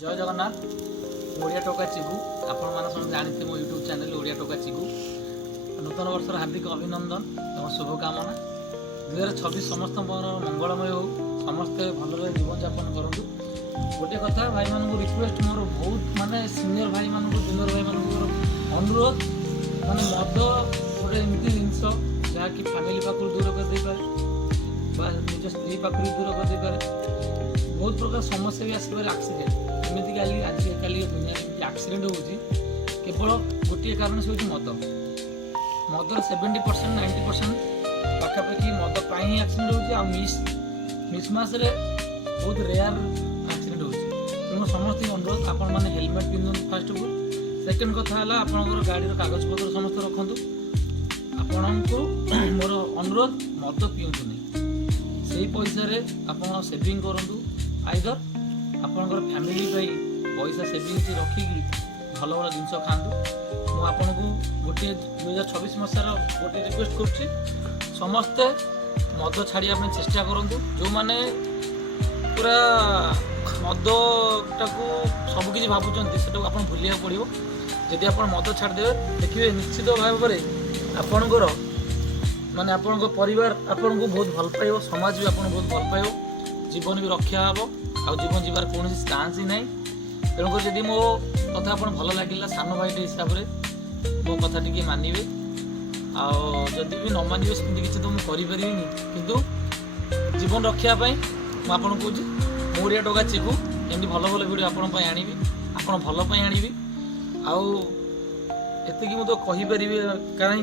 जय जगन्नाथ ओडिया टोका चिगु आपण माने समझ जानते मो यूट्यूब चैनल ओडिया टोका चिगु नूतन वर्षर हार्दिक अभिनंदन एवं शुभकामना 2026 समस्त मंगलमय हो समस्ते भलरे जीवन यापन करूँ। गोटे कथा भाई मान रिक्वेस्ट मोर बहुत माने सीनियर भाई मान जूनियर भाई मान अनुरोध माने मद गोटे एमती जिनस जहाँकि फैमिली पाखु दूर कर पारे निज स्त्री पाखु दूर कर पारे बहुत प्रकार समस्या भी आसपारे एक्सीडेंट एमती आजिकल दुनिया एक्सीडेंट हो केवल गोटे कारण से मद मदर 70% 90% पाखापाखि मद ही एक्सीडेंट हो मिसमास बहुत रेयर एक्सीडेंट हो तेणु समस्त अनुरोध आपण मैंने हेलमेट पिंधु फास्ट को सेकेंड कथा है आपंकर गाड़ी कागज पत्र समस्त रखु आपण को मोर अनुरोध मद पिंतु नहीं से पैसा आप सेविंग करूँ आइदर आपंकर फैमिली पैसा सेविंग रखिकी भल भल जिन खातु मुझे गोटे 2026 मसीहार गोटे रिक्वेस्ट कर समस्ते मद छाड़िया चेष्टा करूँ जो मैंने पूरा मदटा को सबकि भावुं से आप भूलिया पड़ो जदि आप मद छाड़देवे देखिए निश्चित भाव में आपणकर माने आपण परिवार आपन को बहुत भल पाइब समाज भी आपन बहुत भल पाइब जीवन भी रक्षा हे आ जीवन जीवार कौन चान्स ही ना तेणुक जदि मो कथा आप भल लगे सान भाई हिसाब से मो कथा टी मानवे आदि भी न मानवे सेमती किसी तो मुझे किंतु जीवन रक्षापी मुझे कहूँ ओडिया टोका चिगु एमती भल भल भिडियो आपण आनी आप भल आनी आती मुझे कहीपरि कहीं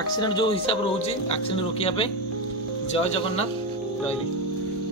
एक्सीडेंट जो हिसाब रोचे एक्सीडेंट रोकिया जय जगन्नाथ रही।